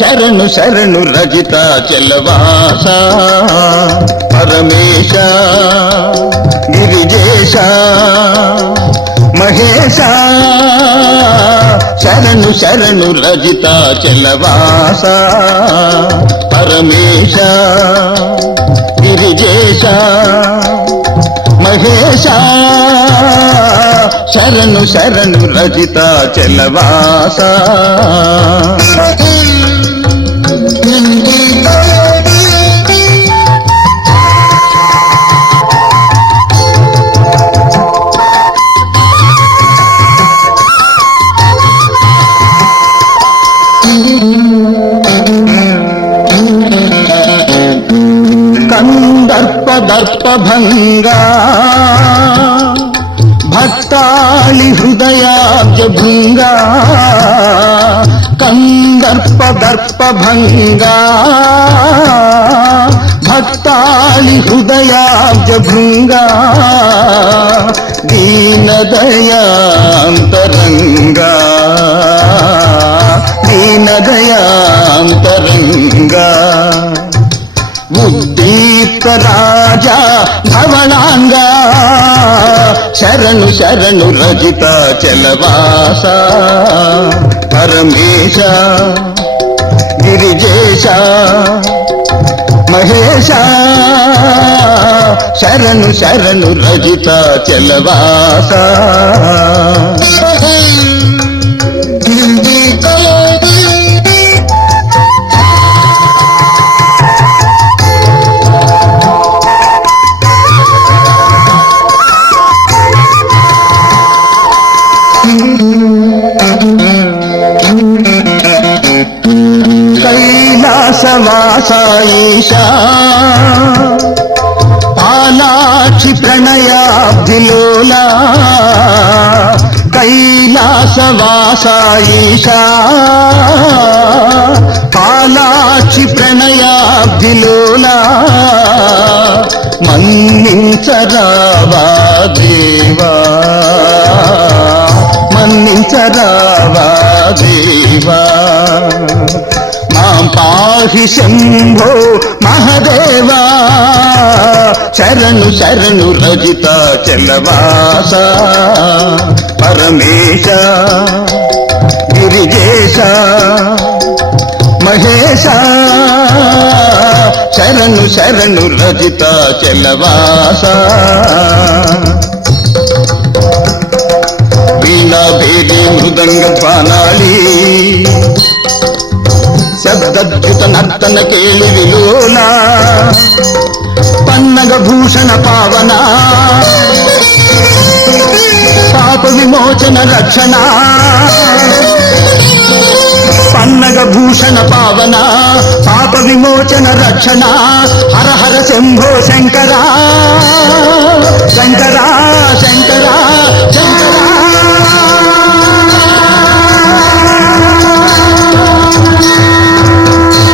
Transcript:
శరణు శరణు రజిత చలవాస పరమేశ గిరిజేశ మహేశ. శరణు శరణు రజిత చలవాస పరమేశ గిరిజేశ మహేశ. శరణు శరణు రజిత చలవాస. కందర్ప దర్ప భంగా భక్తాళి హృదయాబ్జ భృంగా కందర్ప దర్ప భంగా భక్తాళి హృదయాబ్జ భృంగా దీనదయాంతరంగా హృదయాంతరంగా ఉద్దీప్త రాజా భవనాంగా శరణు శరణు రజిత చలవాస పరమేశ గిరిజేశ మహేశ శరణు శరణు రజిత చలవాస కైలాసవాసాయిషా. పాలాక్షి ప్రణయాబ్ధిలోలా. కైలాసవాసాయిషా. పాలాక్షి ప్రణయాబ్ధిలోలా. మన్నించరావా దేవా. మన్నించరావా మాం పాహి శంభో మహదేవా శరణు శరణు రజిత చలవాస పరమేశ గిరిజేశ మహేశ శరణు శరణు రజిత చలవాస వీణా భేది మృదంగ బాణాళి ಜಗದ್ಭುತ ನರ್ತನ ಕೇಳಿ ವಿಲೋಲ ಪನ್ನಗ ಭೂಷಣ ಪಾವನ ಪಾಪ ವಿಮೋಚನ ರಕ್ಷಣಾ పన్నగ భూషణ పావన పాప విమోచన రక్షణ హర హర శంభో శంకరా శంకరా